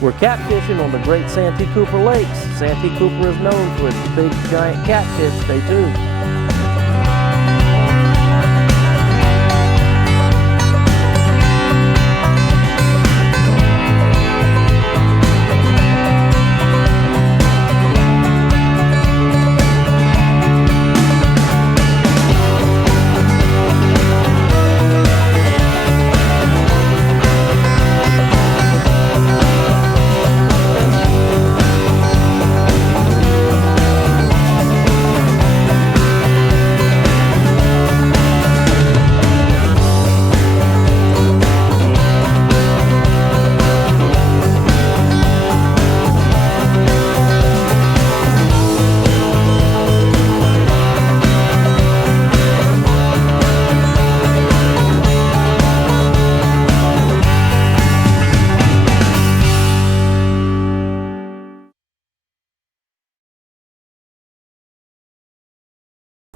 We're catfishing on the great Santee Cooper lakes. Santee Cooper is known for its big giant catfish. Stay tuned.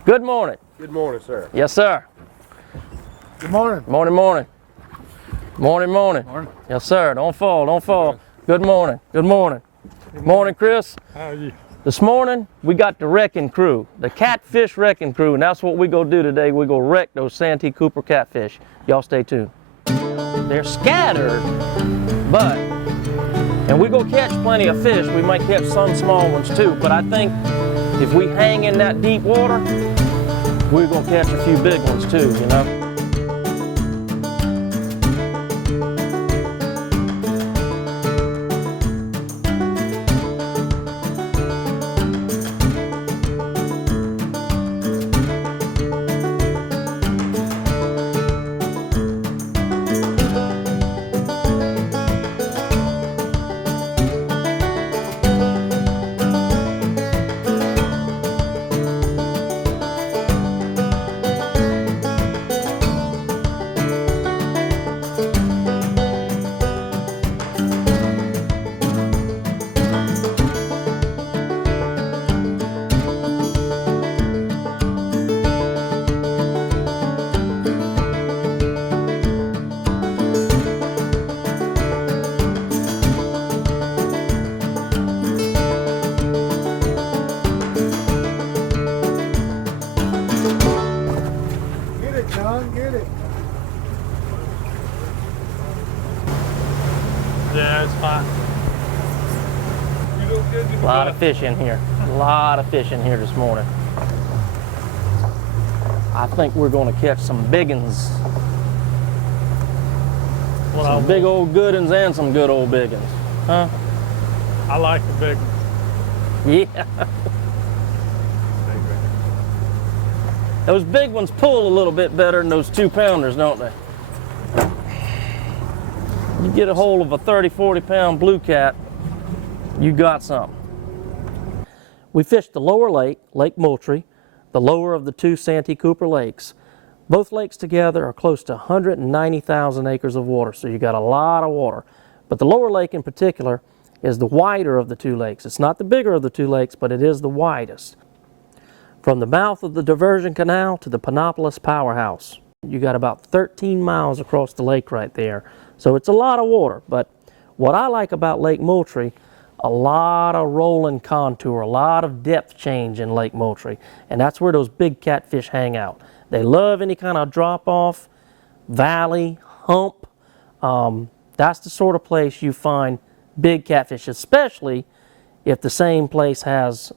Good morning. Good morning, sir. Yes, sir. Good morning. Morning, morning. Morning, morning. Morning. Yes, sir. Don't fall, don't fall. Good morning. Good morning. Morning, Chris. How are you? This morning, we got the wrecking crew, the catfish wrecking crew, and that's what we go do today. We go wreck those Santee Cooper catfish. Y'all stay tuned. They're scattered, and we go catch plenty of fish. We might catch some small ones too, but I think if we hang in that deep water, we're gonna catch a few big ones too, you know? Get it. Yeah, it's fine. A lot of fish in here. A lot of fish in here this morning. I think we're gonna catch some big uns. Some big old good uns and some good old big uns. Huh? I like the big ones. Yeah. Those big ones pull a little bit better than those 2-pounders, don't they? You get a hold of a 30, 40-pound blue cat, you got something. We fished the lower lake, Lake Moultrie, the lower of the two Santee Cooper lakes. Both lakes together are close to 190,000 acres of water, so you got a lot of water. But the lower lake in particular is the wider of the two lakes. It's not the bigger of the two lakes, but it is the widest. From the mouth of the diversion canal to the Panopolis powerhouse, you got about 13 miles across the lake right there. So it's a lot of water, but what I like about Lake Moultrie, a lot of rolling contour, a lot of depth change in Lake Moultrie, and that's where those big catfish hang out. They love any kind of drop-off, valley, hump. That's the sort of place you find big catfish, especially if the same place has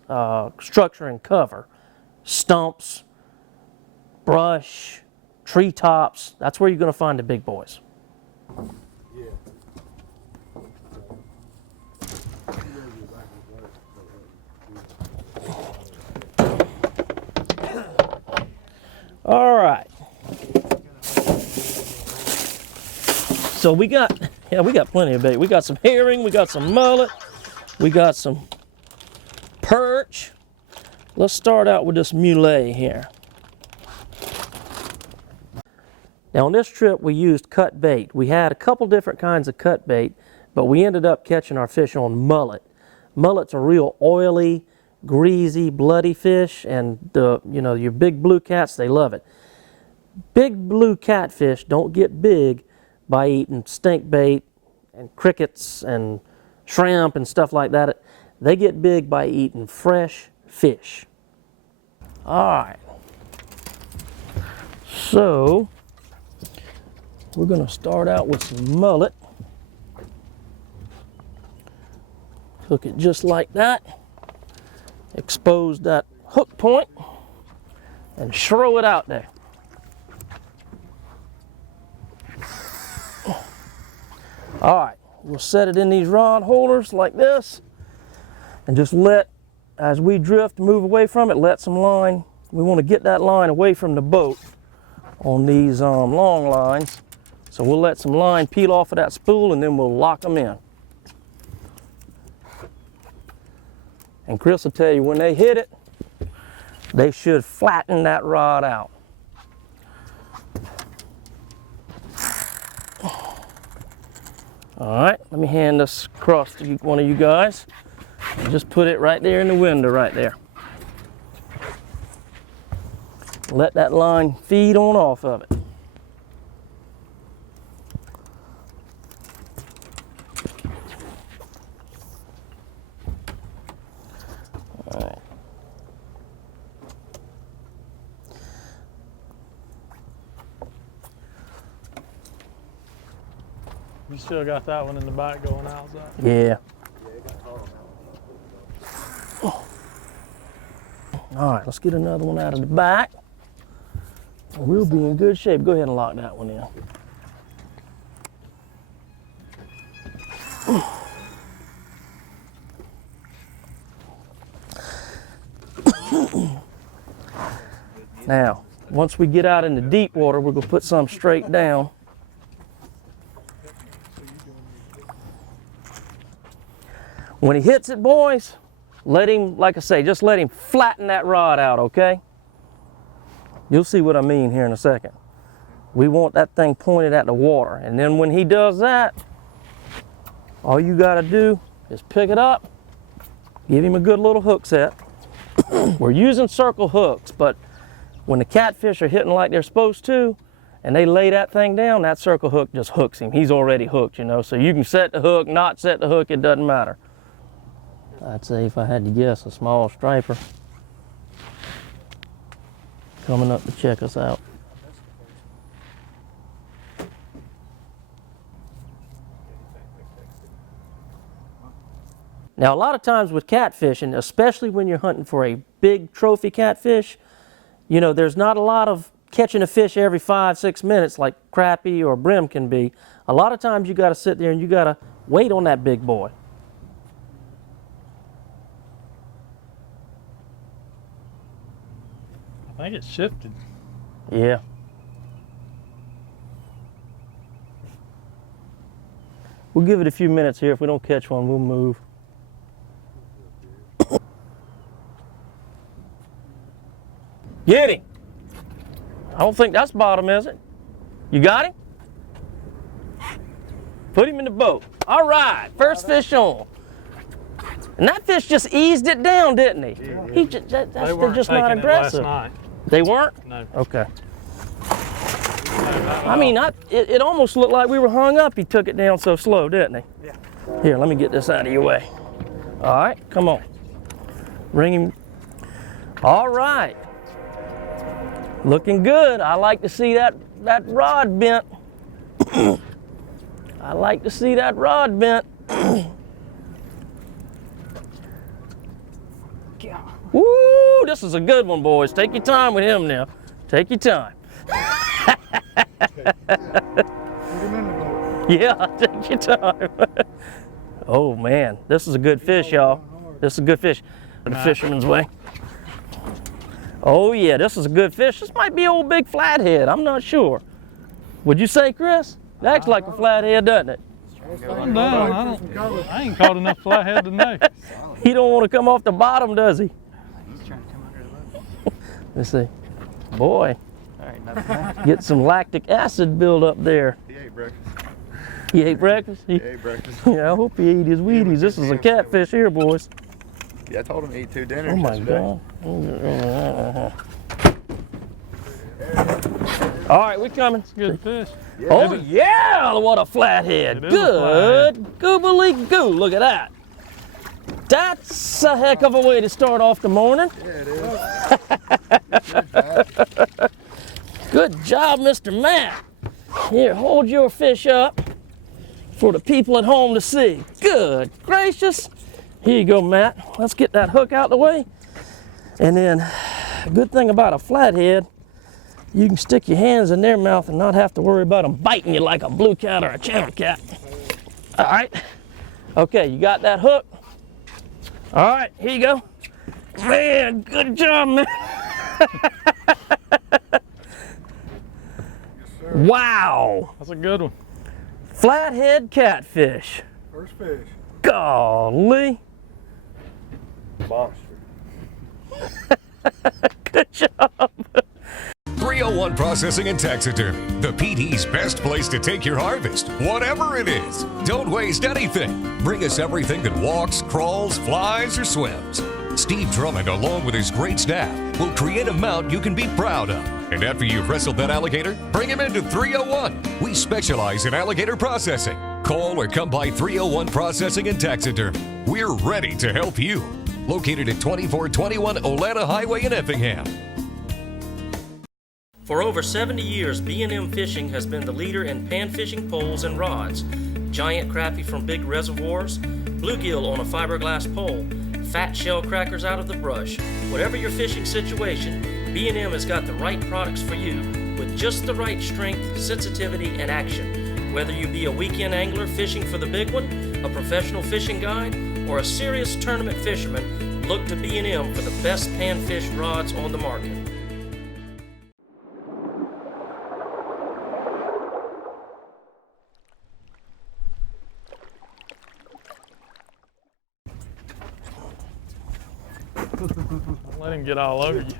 structure and cover. Stumps, brush, treetops, that's where you're going to find the big boys. All right. So we got plenty of bait. We got some herring, we got some mullet, we got some perch. Let's start out with this mullet here. Now on this trip we used cut bait. We had a couple different kinds of cut bait, but we ended up catching our fish on mullet. Mullet's a real oily, greasy, bloody fish, and your big blue cats, they love it. Big blue catfish don't get big by eating stink bait and crickets and shrimp and stuff like that. They get big by eating fresh fish. All right. So we're going to start out with some mullet. Hook it just like that. Expose that hook point and throw it out there. All right, we'll set it in these rod holders like this and just let, as we drift, move away from it, let some line. We want to get that line away from the boat on these long lines. So we'll let some line peel off of that spool and then we'll lock them in. And Chris will tell you when they hit it, they should flatten that rod out. All right, let me hand this across to one of you guys. And just put it right there in the window right there. Let that line feed on off of it. All right. You still got that one in the back going outside? Yeah. All right, let's get another one out of the back. We'll be in good shape. Go ahead and lock that one in. Now, once we get out in the deep water, we're gonna put some straight down. When he hits it, boys, let him, like I say, just let him flatten that rod out, okay? You'll see what I mean here in a second. We want that thing pointed at the water. And then when he does that, all you gotta do is pick it up, give him a good little hook set. We're using circle hooks, but when the catfish are hitting like they're supposed to, and they lay that thing down, that circle hook just hooks him. He's already hooked, you know, so you can set the hook, not set the hook, it doesn't matter. I'd say if I had to guess, a small striper coming up to check us out. Now, a lot of times with catfishing, especially when you're hunting for a big trophy catfish, you know, there's not a lot of catching a fish every 5-6 minutes like crappie or brim can be. A lot of times you got to sit there and you got to wait on that big boy. I think it shifted. Yeah. We'll give it a few minutes here. If we don't catch one, we'll move. Get him! I don't think that's bottom, is it? You got him? Put him in the boat. All right, first fish on. And that fish just eased it down, didn't he? Yeah. They're just not aggressive. Last night. They weren't? No. Okay. I mean, it almost looked like we were hung up. He took it down so slow, didn't he? Yeah. Here, let me get this out of your way. All right, come on. Bring him. All right. Looking good. I like to see that rod bent. I like to see that rod bent. Woo, this is a good one, boys. Take your time with him now. Take your time. Yeah, take your time. Oh man, this is a good fish, y'all. This is a good fish. The fisherman's way. Oh yeah, this is a good fish. This might be old big flathead. I'm not sure. Would you say, Chris? It acts like a flathead, doesn't it? I'm down. I ain't caught enough flathead to know. He don't want to come off the bottom, does he? He's trying to come under the boat. Let's see. Boy, All right, nothing. get some lactic acid build up there. He ate breakfast. He ate breakfast? He ate breakfast. Yeah, I hope he ate his Wheaties. This is a catfish here, boys. Yeah, I told him to eat 2 dinners Oh my yesterday. God. All right, we coming. Good fish. Oh yeah, what a flathead. It is a Good. Goobly Holy goo, look at that. That's a heck of a way to start off the morning. Yeah, it is. Good job, Mr. Matt. Here, hold your fish up for the people at home to see. Good gracious. Here you go, Matt. Let's get that hook out the way. And then, a good thing about a flathead, you can stick your hands in their mouth and not have to worry about them biting you like a blue cat or a channel cat. All right. Okay, you got that hook? All right, here you go. Man, good job, man. Wow. That's a good one. Flathead catfish. First fish. Golly. Monster. Good job. 301 Processing and Taxidermy, the PD's best place to take your harvest, whatever it is. Don't waste anything. Bring us everything that walks, crawls, flies, or swims. Steve Drummond, along with his great staff, will create a mount you can be proud of. And after you've wrestled that alligator, bring him into 301. We specialize in alligator processing. Call or come by 301 Processing and Taxidermy. We're ready to help you. Located at 2421 Oleta Highway in Effingham. For over 70 years, B&M Fishing has been the leader in pan fishing poles and rods. Giant crappie from big reservoirs, bluegill on a fiberglass pole, fat shell crackers out of the brush. Whatever your fishing situation, B&M has got the right products for you with just the right strength, sensitivity, and action. Whether you be a weekend angler fishing for the big one, a professional fishing guide, or a serious tournament fisherman, look to B&M for the best panfish rods on the market. Let him get all over you.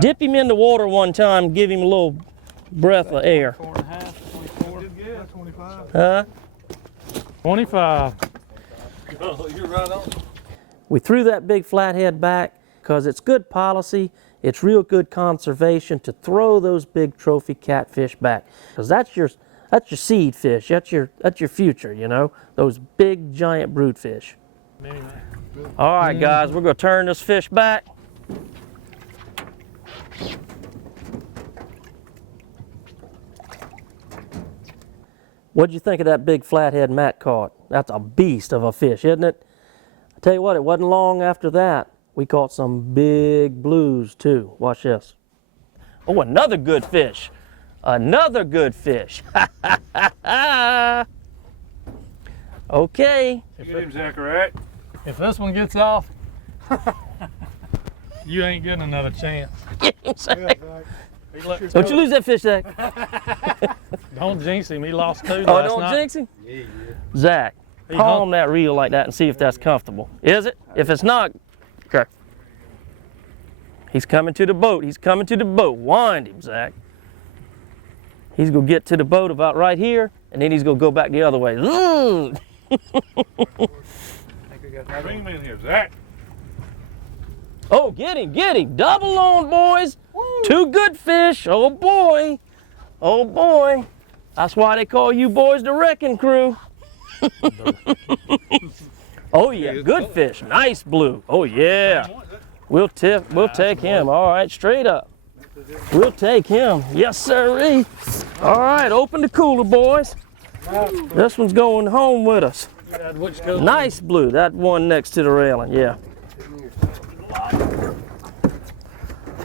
Dip him in the water one time, give him a little breath of air. 4.5, 24. 25. Huh? 25. You're right on. We threw that big flathead back because it's good policy, it's real good conservation to throw those big trophy catfish back. Because that's your seed fish, that's your future, you know, those big giant brood fish. All right, guys, we're gonna turn this fish back. What'd you think of that big flathead Matt caught? That's a beast of a fish, isn't it? I tell you what, it wasn't long after that we caught some big blues too. Watch this. Oh, another good fish. Another good fish. Okay. Get him, Zachary. If this one gets off, you ain't getting another chance. Don't you lose that fish, Zach. Don't jinx him. He lost 2 Oh, last don't night. jinx him? Zach, palm that reel like that and see if that's comfortable. Is it? If it's not, okay. He's coming to the boat. He's coming to the boat. Wind him, Zach. He's going to get to the boat about right here, and then he's going to go back the other way. Bring him in here, Zach. Oh, get him, get him. Double on, boys. Woo. 2 good fish. Oh, boy. Oh, boy. That's why they call you boys the wrecking crew. Oh, yeah, good fish. Nice blue. Oh, yeah. We'll take him. All right, straight up. We'll take him. Yes, sirree. All right, open the cooler, boys. This one's going home with us. Nice blue. That one next to the railing, yeah.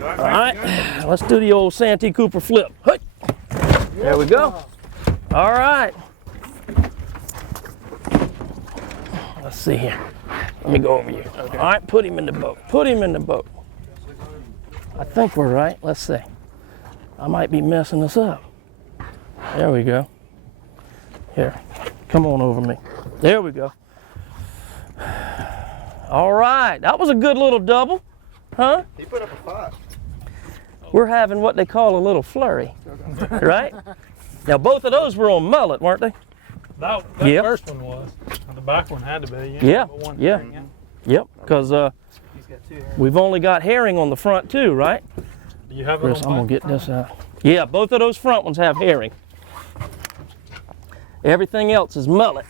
All right, let's do the old Santee Cooper flip. Hey. There we go. All right. Let's see here. Let me go over you. Okay. All right, put him in the boat. Put him in the boat. I think we're right. Let's see. I might be messing this up. There we go. Here, come on over me. There we go. All right, that was a good little double, huh? He put up a fight. We're having what they call a little flurry, right? Now, both of those were on mullet, weren't they? That Yep. first one was. The back one had to be. Yeah, yeah. Yep, because we've only got herring on the front too, right? Do you have it Chris, on I'm gonna back? get this out. Yeah, both of those front ones have herring. Everything else is mullet.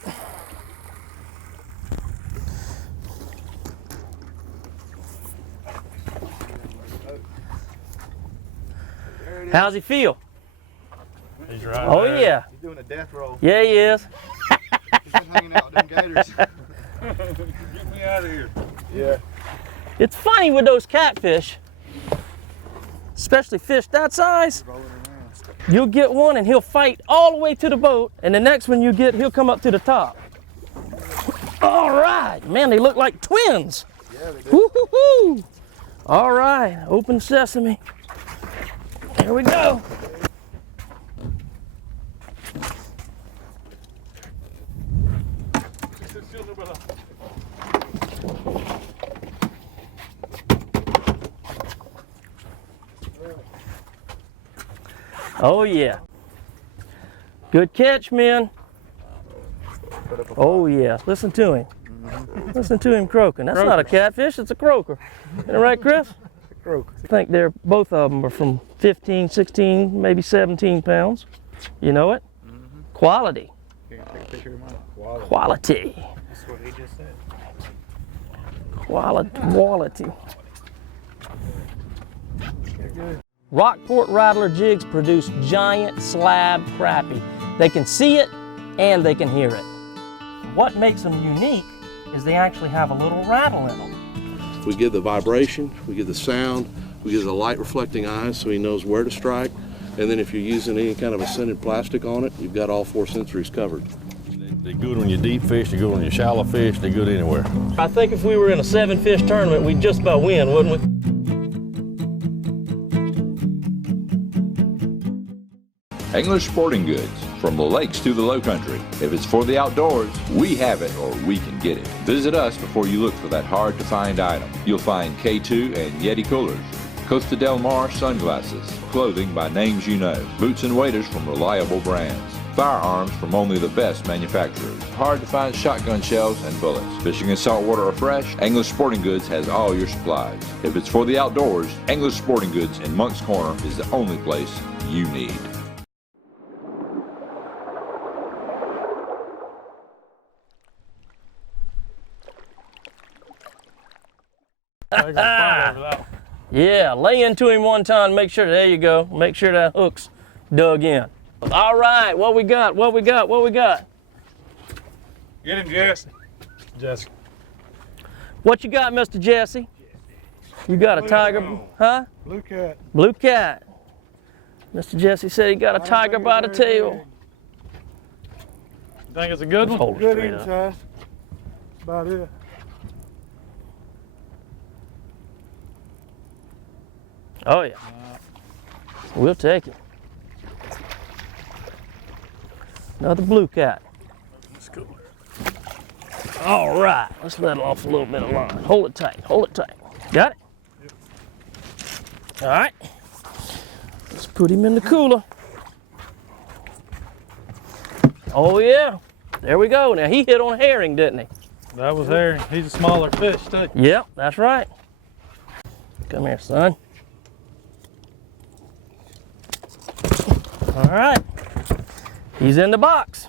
How's he feel? He's right Oh there. yeah. He's doing a death roll. Yeah, he is. He's been hanging out with them gators. Get me out of here. Yeah. It's funny with those catfish, especially fish that size. Rolling around. You'll get one and he'll fight all the way to the boat, and the next one you get, he'll come up to the top. All right, man, they look like twins. Yeah, they do. Woo-hoo-hoo. All right, open sesame. Here we go. Oh yeah. Good catch, men. Oh yeah, listen to him. Listen to him croaking. That's not a catfish, it's a croaker. Isn't it right, Chris? Croak. I think they're, both of them are from 15, 16, maybe 17 pounds. You know it? Quality. Here, take a picture of mine. Quality. That's what he just said. Quality. Rockport Rattler jigs produce giant slab crappie. They can see it and they can hear it. What makes them unique is they actually have a little rattle in them. We give the vibration, we give the sound, we give the light reflecting eyes so he knows where to strike. And then if you're using any kind of a scented plastic on it, you've got all four sensories covered. They're good on your deep fish, they're good on your shallow fish, they're good anywhere. I think if we were in a 7-fish tournament, we'd just about win, wouldn't we? English Sporting Goods, from the lakes to the low country. If it's for the outdoors, we have it or we can get it. Visit us before you look for that hard to find item. You'll find K2 and Yeti coolers, Costa Del Mar sunglasses, clothing by names you know, boots and waders from reliable brands, firearms from only the best manufacturers, hard to find shotgun shells and bullets. Fishing and saltwater are fresh, English Sporting Goods has all your supplies. If it's for the outdoors, English Sporting Goods in Monk's Corner is the only place you need. I got a fight over that one. Yeah, lay into him one time, make sure, there you go, make sure that hook's dug in. All right, what we got, what we got, what we got? Get him, Jesse. Jesse. What you got, Mr. Jesse? You got a tiger, huh? Blue cat. Blue cat. Mr. Jesse said he got a tiger by the tail. You think it's a good one? Hold it Good straight eating up. size. That's about it. Oh yeah. We'll take it. Another blue cat. That's cool. All right, let's let off a little bit of line. Hold it tight, hold it tight. Got it? Yep. All right. Let's put him in the cooler. Oh yeah, there we go. Now he hit on a herring, didn't he? That was herring. He's a smaller fish too. Yep, that's right. Come here, son. All right, he's in the box.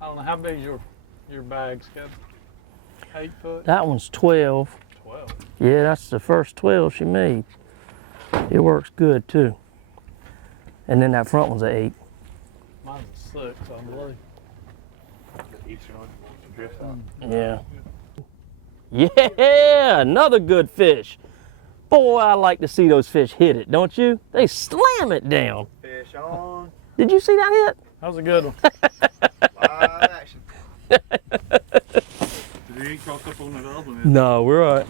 I don't know how big your bag's got. 8 foot? That one's 12. 12. Yeah, that's the first 12 she made. It works good too. And then that front one's an 8. Mine's a 6, I believe. Yeah. Yeah, another good fish. Boy, I like to see those fish hit it, don't you? They slam it down. Fish on. Did you see that hit? That was a good one. Live action. He ain't crossed up on that other one. No, we're all right.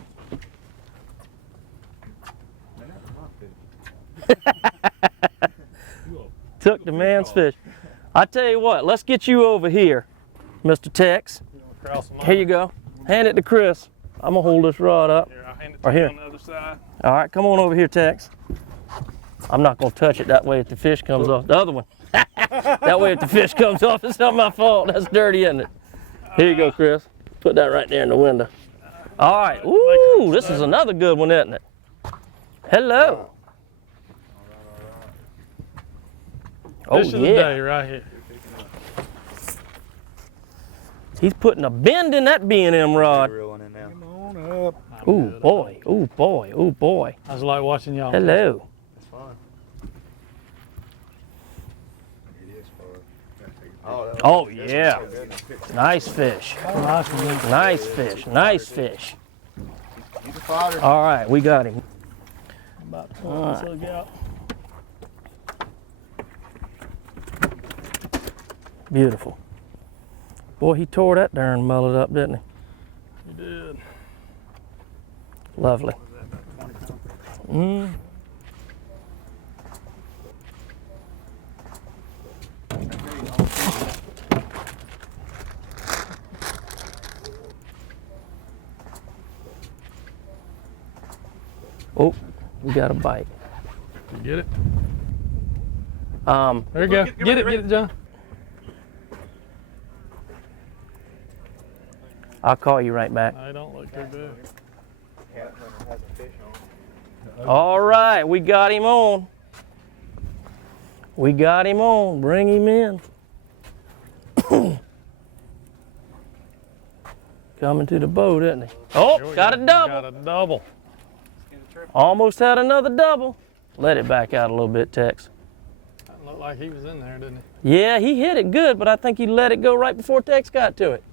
Took the man's fish. I tell you what, let's get you over here, Mr. Tex. Here you go. Hand it to Chris. I'm gonna hold this rod up. Here, I'll hand it Right to you here. on the other side. All right, come on over here, Tex. I'm not gonna touch it that way if the fish comes off. The other one. That way if the fish comes off, it's not my fault. That's dirty, isn't it? Here you go, Chris. Put that right there in the window. All right. Ooh, this is another good one, isn't it? Hello. Oh, Fish of the day right here. He's putting a bend in that B&M rod. Come on up. Ooh, boy. Ooh, boy. Ooh, boy. I was like watching y'all. Hello. It's fun. It is fun. Oh, yeah. Nice fish. Nice one. Nice fish. Nice fish. You the father. All right, we got him. About to pull this hook out. Beautiful. Boy, he tore that darn mullet up, didn't he? You did. Lovely. Mm. Oh, we got a bite. You get it? Um, There you go. Get it, John. I'll call you right back. I don't look too big. All right, we got him on. We got him on. Bring him in. Coming to the boat, isn't he? Oh, Here we got a go. double. Got a double. Almost had another double. Let it back out a little bit, Tex. That looked like he was in there, didn't Yeah, he hit it good, but I think he let it go right before Tex got to it.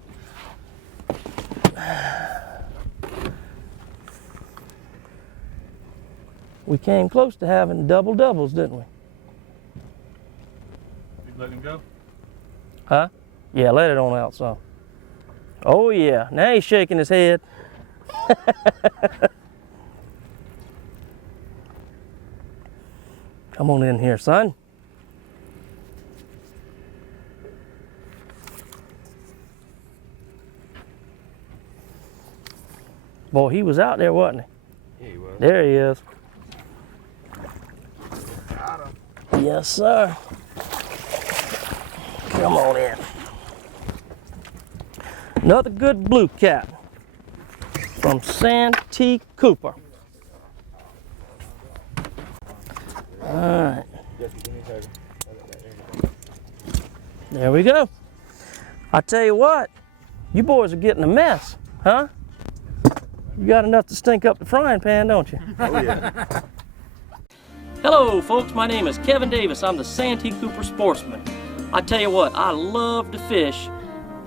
We came close to having double doubles, didn't we? he? You let him go? Huh? Yeah, let it on out some. Oh yeah, now he's shaking his head. Come on in here, son. Boy, he was out there, wasn't he? Yeah, he was. There he is. Got him. Yes, sir. Come on in. Another good blue cat from Santee Cooper. All right. There we go. I tell you what, you boys are getting a mess, huh? You got enough to stink up the frying pan, don't you? Oh, yeah. Hello folks, my name is Kevin Davis. I'm the Santee Cooper Sportsman. I tell you what, I love to fish.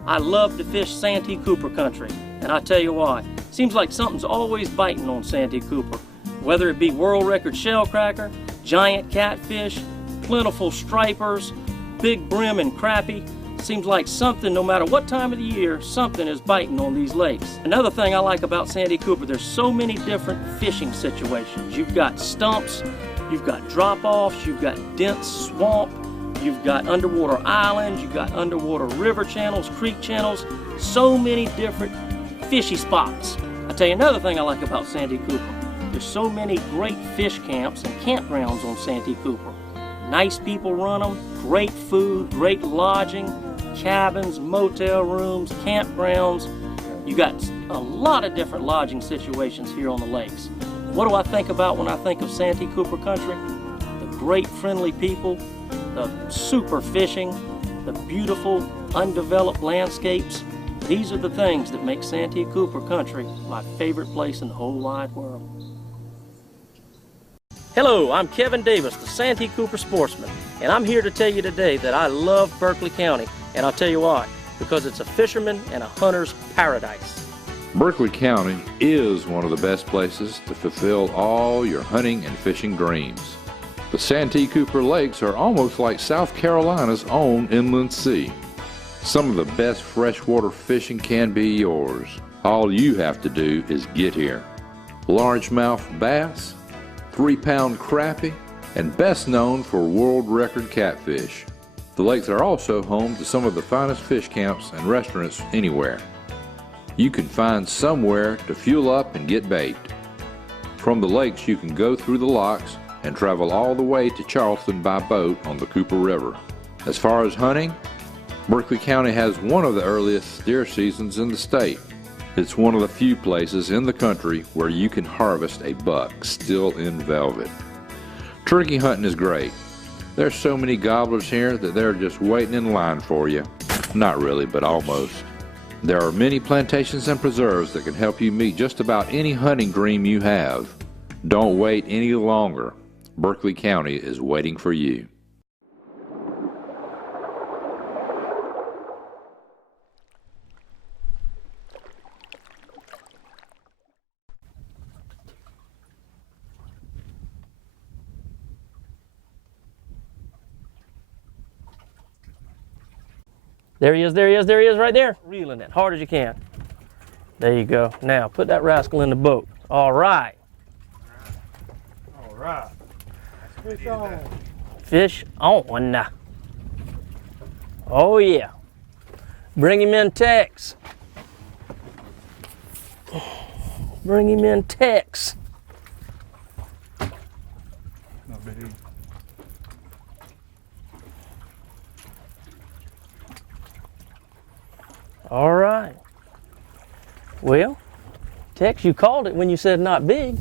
I love to fish Santee Cooper country. And I tell you why. Seems like something's always biting on Santee Cooper. Whether it be world record shellcracker, giant catfish, plentiful stripers, big brim and crappie. Seems like something, no matter what time of the year, something is biting on these lakes. Another thing I like about Santee Cooper, there's so many different fishing situations. You've got stumps, you've got drop-offs, you've got dense swamp, you've got underwater islands, you've got underwater river channels, creek channels, so many different fishy spots. I tell you another thing I like about Santee Cooper. There's so many great fish camps and campgrounds on Santee Cooper. Nice people run them, great food, great lodging, cabins, motel rooms, campgrounds. You got a lot of different lodging situations here on the lakes. What do I think about when I think of Santee Cooper country? The great friendly people, the super fishing, the beautiful undeveloped landscapes. These are the things that make Santee Cooper country my favorite place in the whole wide world. Hello, I'm Kevin Davis, the Santee Cooper Sportsman, and I'm here to tell you today that I love Berkeley County, and I'll tell you why, because it's a fisherman and a hunter's paradise. Berkeley County is one of the best places to fulfill all your hunting and fishing dreams. The Santee Cooper Lakes are almost like South Carolina's own inland sea. Some of the best freshwater fishing can be yours. All you have to do is get here. Largemouth bass, 3-pound crappie, and best known for world record catfish. The lakes are also home to some of the finest fish camps and restaurants anywhere. You can find somewhere to fuel up and get baked. From the lakes you can go through the locks and travel all the way to Charleston by boat on the Cooper River. As far as hunting, Berkeley County has one of the earliest deer seasons in the state. It's one of the few places in the country where you can harvest a buck still in velvet. Turkey hunting is great. There's so many gobblers here that they're just waiting in line for you. Not really, but almost. There are many plantations and preserves that can help you meet just about any hunting dream you have. Don't wait any longer. Berkeley County is waiting for you. There he is, there he is, there he is, right there. Reeling it, hard as you can. There you go. Now, put that rascal in the boat. All right. All right. Fish on. Fish on. Oh, yeah. Bring him in, Tex. Bring him in, Tex. Not big. All right. Well, Tex, you called it when you said not big.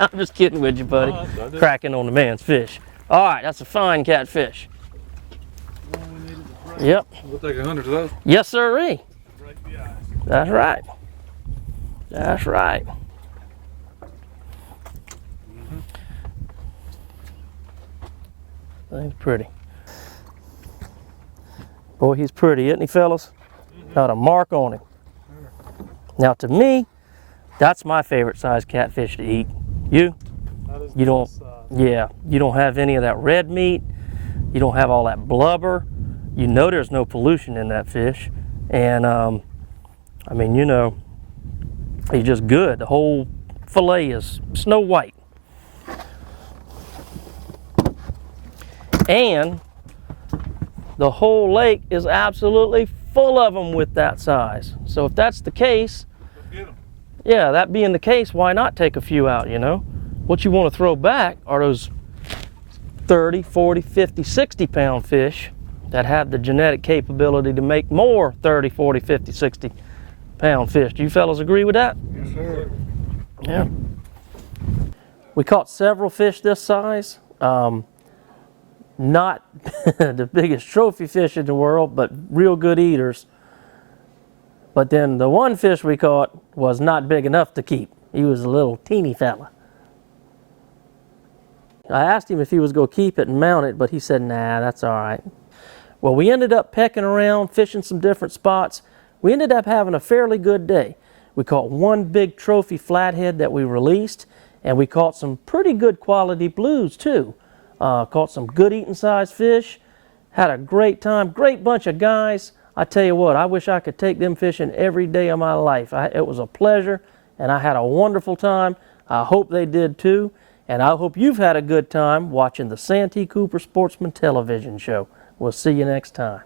I'm just kidding with you, buddy. Cracking on the man's fish. All right, that's a fine catfish. Yep. We'll take 100 of those. Yes, sirree. That's right. That's right. He's pretty. Boy, he's pretty, isn't he, fellas? Got a mark on him. Now, to me, that's my favorite size catfish to eat. You? You don't, yeah, you don't have any of that red meat. You don't have all that blubber. You know there's no pollution in that fish. And, I mean, you know, he's just good. The whole fillet is snow white. And the whole lake is absolutely full of them with that size. So if that's the case, yeah, that being the case, why not take a few out, you know? What you want to throw back are those 30, 40, 50, 60 pound fish that have the genetic capability to make more 30, 40, 50, 60 pound fish. Do you fellas agree with that? Yes, sir. Yeah. We caught several fish this size. Not the biggest trophy fish in the world, but real good eaters. But then the one fish we caught was not big enough to keep. He was a little teeny fella. I asked him if he was going to keep it and mount it, but he said, nah, that's all right. Well, we ended up pecking around, fishing some different spots. We ended up having a fairly good day. We caught one big trophy flathead that we released, and we caught some pretty good quality blues too. Caught some good eating size fish, had a great time, great bunch of guys. I tell you what, I wish I could take them fishing every day of my life. It was a pleasure, and I had a wonderful time. I hope they did too, and I hope you've had a good time watching the Santee Cooper Sportsman television show. We'll see you next time.